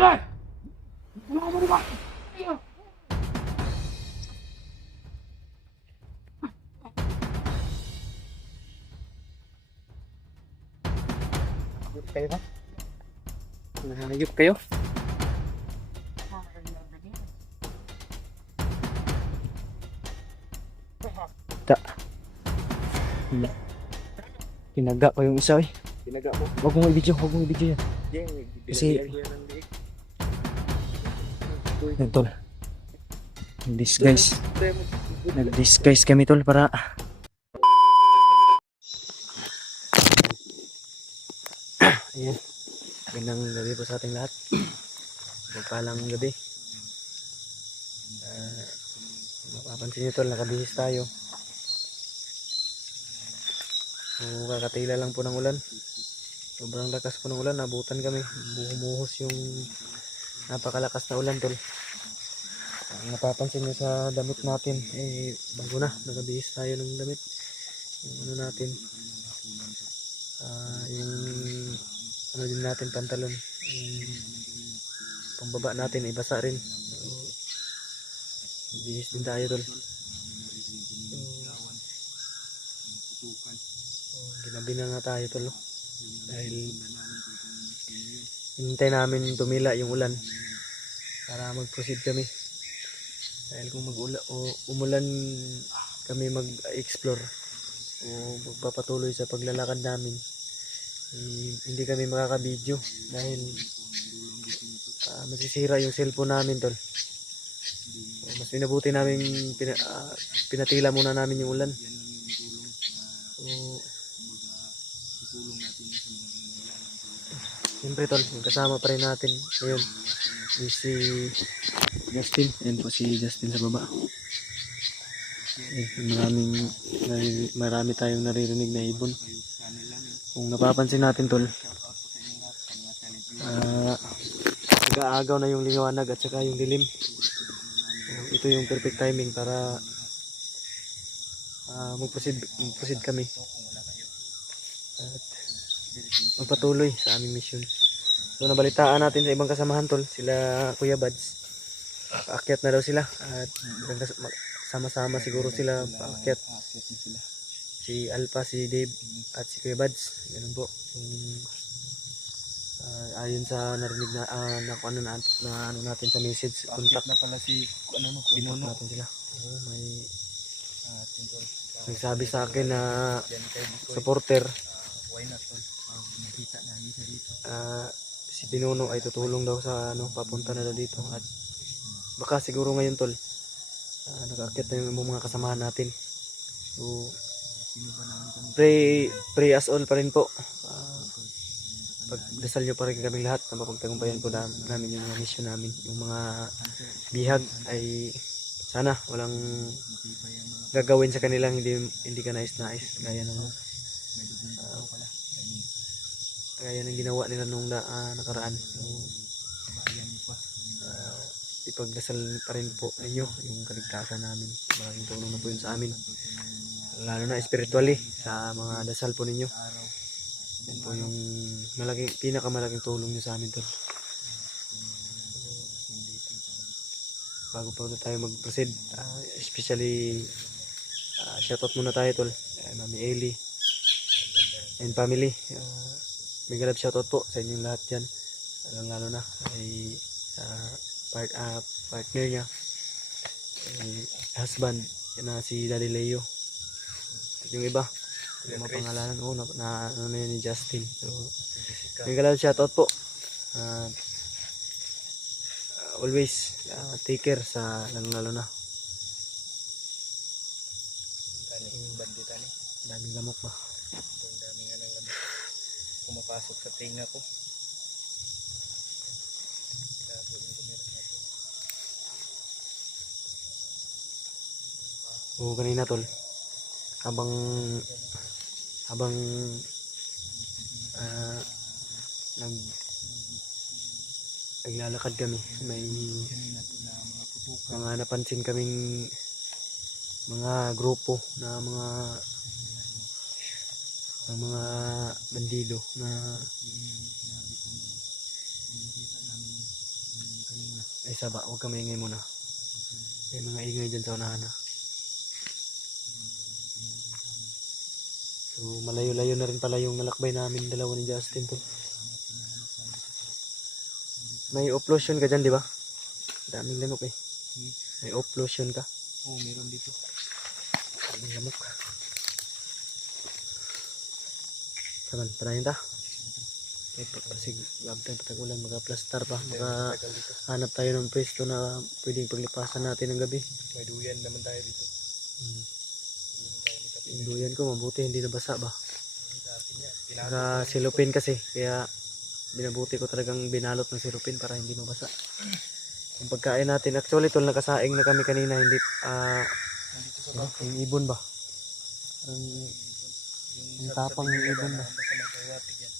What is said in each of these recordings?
Kayo ba? Nahayop kayo? Ta. Pinaga ko yung isa eh. Pinaga mo. Huwag mong i-video, huwag mong i-video yan. Kasi- Yan tol. Nag-disguise. Nag-disguise kami tol para ayan. Magandang gabi po sa ating lahat. Magpalang gabi. Mapapansin nyo tol, nakabihis tayo. Kakatila lang po ng ulan. Sobrang lakas po ng ulan. Nabutan kami. Bumuhos yung napakalakas na ulan tol. Ang napapansin nyo sa damit natin, eh bago na. Nakabihis tayo ng damit. Yung ano natin. Yung ano din natin pantalon. Yung pambaba natin ay basa rin. Bihis din tayo tol. Ginabi na nga tayo tol. Dahil hintay namin tumila yung ulan para mag-proceed kami. Dahil kung umulan kami mag-explore o magpapatuloy sa paglalakad namin, hindi kami makaka-video dahil masisira yung cellphone namin tol. Mas pinabuti namin pinatila muna namin yung ulan. Siyempre tol, kasama pa rin natin ngayon si Justin. Ayan po si Justin sa baba. Marami tayong naririnig na ibon. Kung napapansin natin tol, nag-aagaw na yung liwanag at saka yung dilim. Ito yung perfect timing para mag-proceed kami at magpatuloy sa aming mission. So nabalitaan natin sa ibang kasamahan tol, sila Kuya Bads, paakyat na daw sila at sama-sama siguro sila paakyat. Si Alpha, si Dave at si Kuya Bads, ganun po. Ayon sa narinig na ano natin sa message, contact na pala si Pinuno natin sila. May nagsabi sa akin na supporter, si Pinuno ay tutulong daw sa papunta na daw dito at baka siguro ngayon tol nag-aakyat na yung mga kasamahan natin. So pray as all pa rin po. Pagdasal nyo pa rin kaming lahat na mapagtagumpayan po namin yung mga mission namin. Yung mga bihag ay sana walang gagawin sa kanilang hindi ka nais-nais gaya ng ginawa nila nung nakaraan. So ipagdasal pa rin po ninyo yung kaligtasan namin. Malaking tulong na po yun sa amin, lalo na spiritually sa mga dasal po ninyo. Yan po yung pinakamalaking tulong nyo sa amin tol. Bago pa tayo mag-proceed, especially shoutout muna tayo tol, Mami Eli and family. Mega love shoutout po sa inyong lahat dyan, lalo na ay sa partner niya, husband na si Daddy Leo at yung iba yung mga pangalanan na ano na yun ni Justin. So mega love shoutout po. Always take care sa lalo na daming lamok ba, daming pumapasok sa tinga ko. o kanina tol habang naglalakad kami, may mga napansin kaming mga grupo na mga bandido na Kanina. Ay saba, huwag ka maingay muna. May mga ingay dyan sa unahan na. So malayo-layo na rin pala yung nalakbay namin dalawa ni Justin to. May off-lotion ka dyan, di ba? Daming lamok eh. May off-lotion ka. Oo, meron dito. Daming lamok. Saman, panahin ta. Eh, pasig, abdan patag-ulan, maka-plastar pa. Tagal dito. Hanap tayo ng pwesto na pwedeng paglipasan natin ng gabi. May duyan naman tayo dito. Hmm. Duyan tayo dito. Yung duyan ko, mabuti hindi nabasa ba? Dati niya. Saka silupin kasi, kaya binabuti ko talagang binalot ng silupin para hindi mabasa. Yung pagkain natin, actually tol, nakasaing na kami kanina, hindi, Nandito sa bangko. yung ibon ba? Parang, yung tapang ng ibon ba? Sa mga kaywatig yan.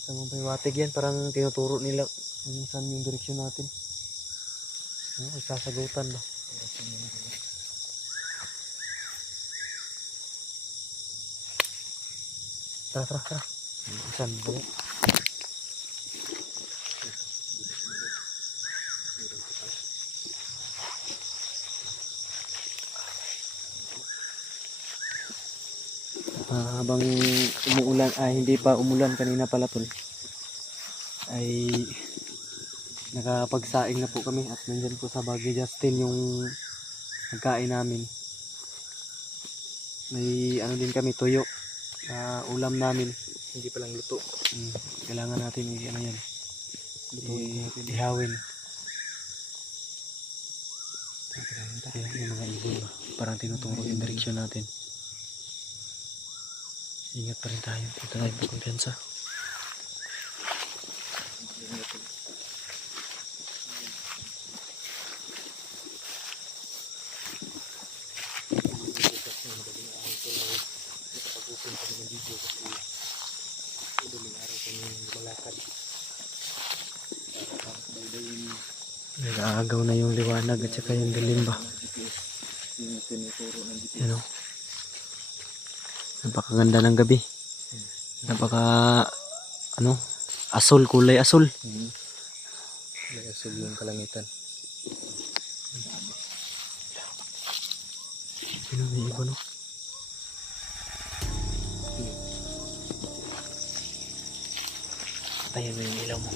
Sa mga priwatig yan, parang tinuturo nila kung saan yung direksyon natin. Sasagutan ba? Tara, tara, tara. Saan ba? Habang umuulan, hindi pa umulan kanina pala tol, ay nakapagsaing na po kami at nandyan po sa Bagay Justin yung pagkain namin. May ano din kami, tuyo na ulam namin, Hindi pa lang luto. kailangan natin ano yan, ihawin. Ayan, yung mga ibon ba? Parang tinuturo yung direksyon natin. Ingat pa rin tayo, dito tayo pagkumpiyansa. Nag-aagaw na yung liwanag at saka yung dilim ba? Yan o. Napakaganda ng gabi. Napaka ano, asul, kulay asul. May asog yung kalangitan. Sino may ibon o? Patayin mo yung ilaw mo.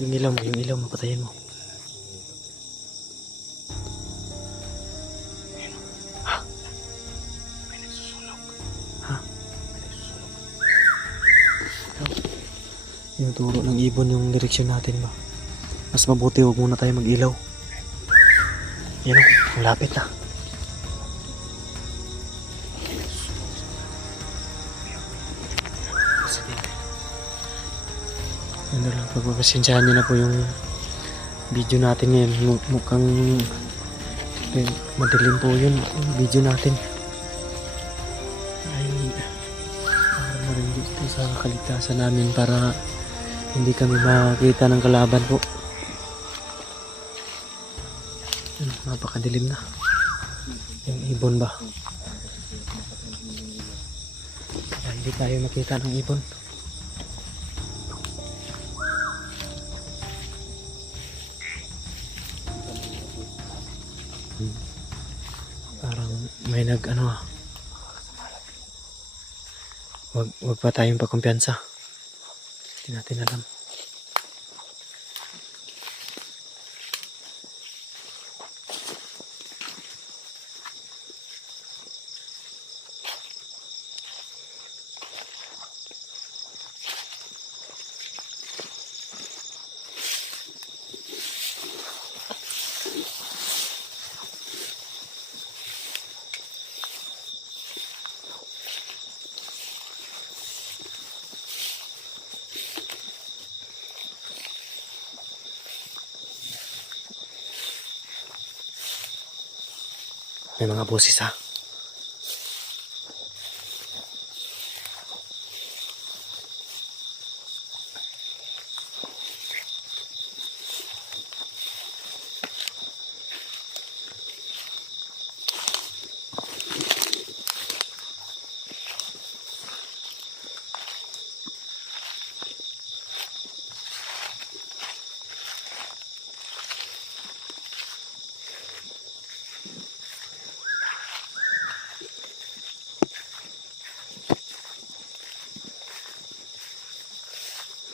Yung ilaw mo, patayin mo. Yung turo ng ibon yung direksyon natin ba? Mas mabuti huwag muna tayo mag-ilaw. Yan o, ang lapit na. Ano lang, pagpapasensyahan nyo na po yung video natin ngayon. Mukhang madilim po yun, yung video natin. Ay, para marin dito sa kaligtasan namin para hindi kami makita ng kalaban po. Napakadilim na. Yung ibon ba? Kaya hindi tayo makita ng ibon. Parang may wag pa tayong pagkumpiyansa. Hindi natin alam. May mga boses ha.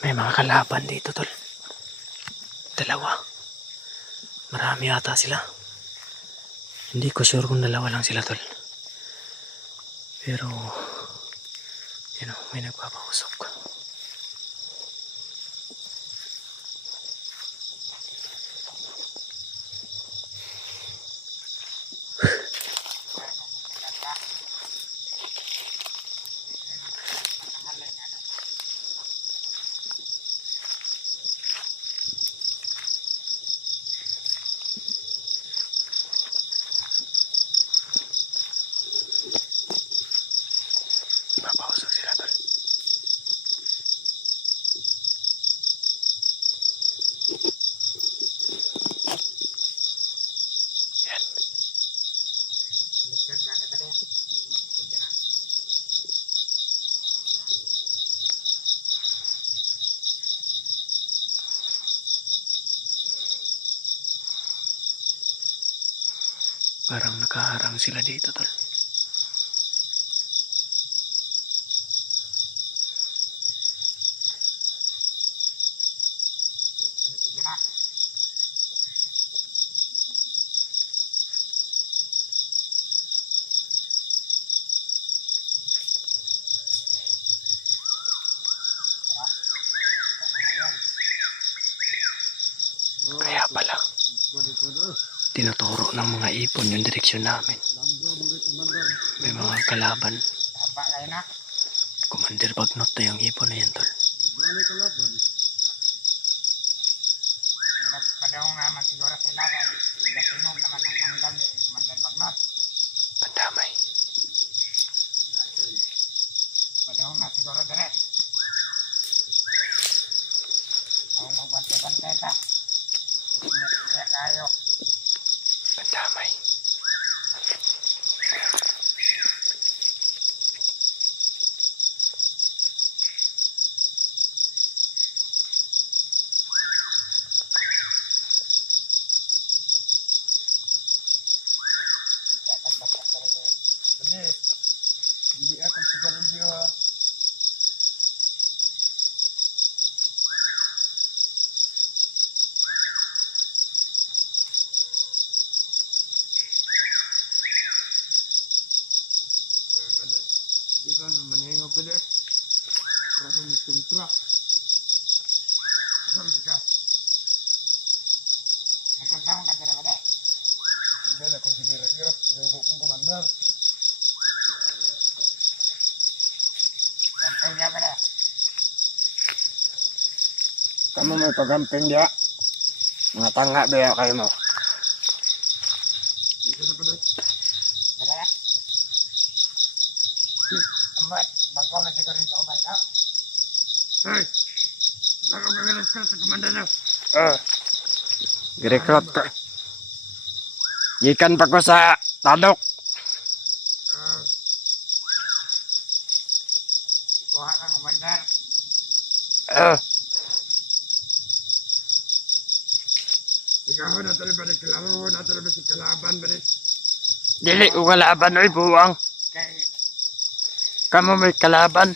May mga kalaban dito, tol. Dalawa. Marami yata sila. Hindi ko sure kung dalawa lang sila, tol. Pero, may nagpapausok. Papausok sila, tol. Yan. Parang nakaharang sila dito, tol. Kaya pala, tinuturo ng mga ipon yung direksyon namin. May mga kalaban. Commander Bagnot na yung ipon na yan, tol. Padahong naman siguro sila kay igatinog naman ang langgam ni Commander Bagnot. Pandamay. Padahong na siguro dire. Mau magbantay-bantay ta. Kaya kayo. Pandamay. Hindi ako siguro ha. Hindi ka naman hingo pala. Para may kontra. Saan ka? Nagkasama ka dyan naman eh. Hindi na kung siguro nyo. Inugo kong commander. Gampang niya pala. Kamu may pagamping dia. Mga tanga ba kayo mo? Dito na pala. Dala na. Ambat, bago na siguro rin ka kumanda. Hey! Bago ka galas ka sa kumanda na. Girekrot ka. Gikan pa ko sa tadok. Kuha ka kumandar. Ikaw na talaga ba naglaro na talaga si kalaban ba Dili ko kalaban oy buwang. kay Kamu may kalaban.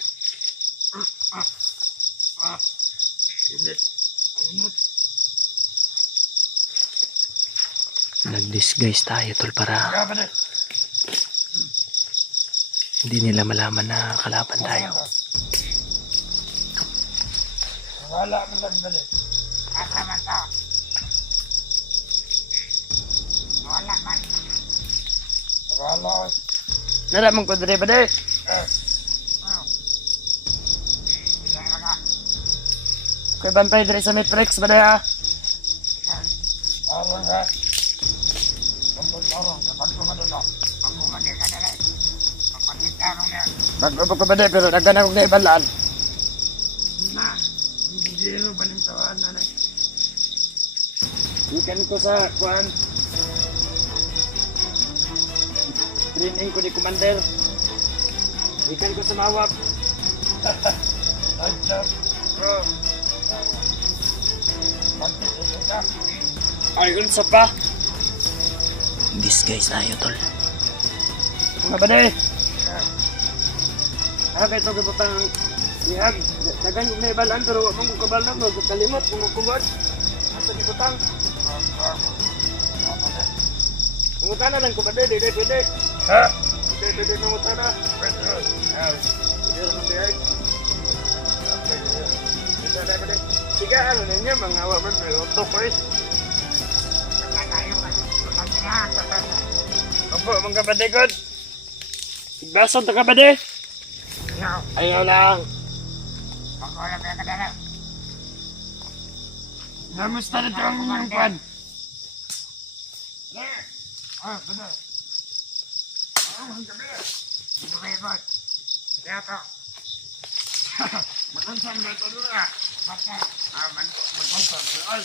init. Init. Nag-disguise tayo, tol, para Ikaw ba hindi nila malaman na kalaban tayo. wala man lang ba asa man ta. Wala man. Wala. Nara mong kudre ba de? Tidak ka. Koy bantay dire sa Matrix ba de ha? Tarong ka. Tarong ka. Pagkumadalo. Pagkumadalo ka na rin. Pagkumadalo na. Bago ko ba de pero daghan ako kay balaan. Na. Hindi ba ng tawan na Gikan ko sa kuan. Training ko di commander. Gikan ko sa mawab. Agdap. Bro. Pagkumadalo ka. Ay unsa pa? Disguise tayo, tol. Mga ba de? Kay to gibutang Yan, dagan yung naibalaan pero wag mong kabalan mo, kalimot kung kumod. Asa di butang. Mungutana lang ko ba dede. Ha? Dede mungutana. Pwede. Dede lang biyay. Dede. Siga ano ninyo mga awaman may utok eh. Opo, mga kabadegod. Bason ta kabade. Ayaw lang. Namusta na ito ang inyong kwan? Bener. Ang gabi. Hindi kayo ba? Kaya to. Magkansam na ito doon ah. Magkansam. Ay.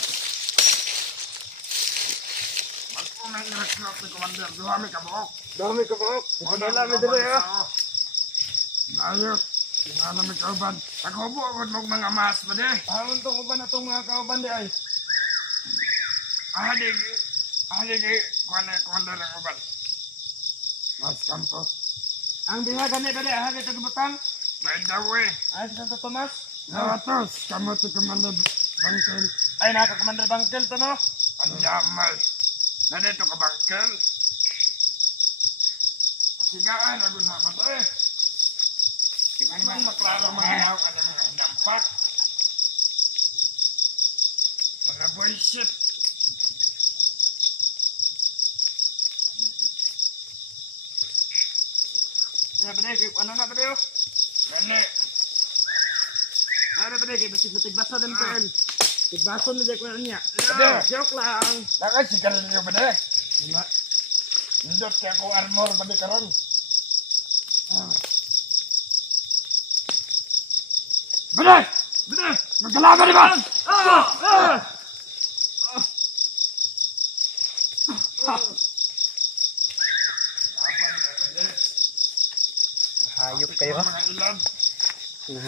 Mag-umay na reklot ni Commander. Duhami ka buhok. Dami ka po. Padala mi dire ah. Ayos. Sinana may kauban. Paghubo agad mong mga mas ba de? Hamon tong uban na tong mga kauban di ay. Ahali kuwan na Commander ang uban. Mas kampo. Ang biha gani ba di ah dito gibutang. May daw eh. Ay sa Santo Tomas. Nawatos. Kamot si Commander Bangkel. Ay naka-commander Bangkel to no. Andamal. Nandito ka Bangkel. Kasigaan ako na ba eh. Ibang maklaro mahinaw ka ng mga nampak. Mga bullshit. Ya ba di ano na ba di oh. Nani. Ano ba di basig baso din ko en. Tigbaso ni de ko niya. Ade. Joke lang. Nakasigal niyo ba de? Nindot kaya ko armor ba di karon? Bade! Bade! Magkalaban di ba? Hayop kayo ha. Mga ilan.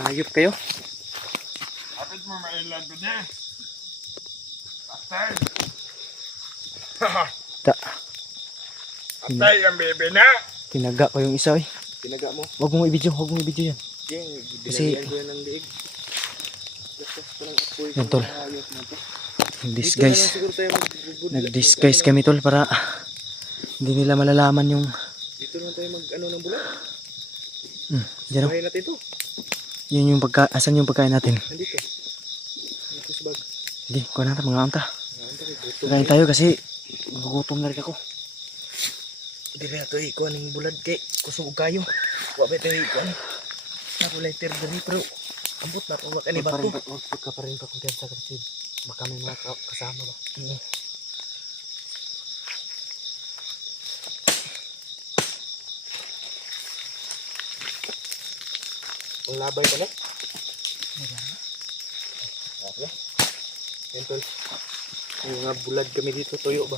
Hayop kayo. Kapit mo mga ilan ba de? Patay. Ta. Patay ang bebe na. Tinaga ko yung isa eh. Tinaga mo. Huwag mong i-video yan. Ging, Kasi- binalian ko yan ng liig. Gastos ko ng apoy. Yan, tol. Hayop na to. Disguise. Dito na lang siguro tayo magbubudla. Nag-disguise kami tol para hindi nila malalaman yung Dito na tayo mag ano ng bulan. yan o. Bahay natin ito. Yun yung asan yung pagkain natin. Nandito. Dito sa bag. Hindi, kuha natin mga anta. Ngayon tayo gutom. Kain tayo kasi magugutom na rin ako. Dili na ito ikuan ng bulad kay kusog og kayo. Wa ba ito ikuan. Ako lighter dali pero ambot na pa ni bato. Huwag ka pa rin pa kumpiyansa kasi baka may mga kasama ba. Ang labay pala. Okay. Yan tol. Yung mga bulad kami dito tuyo ba.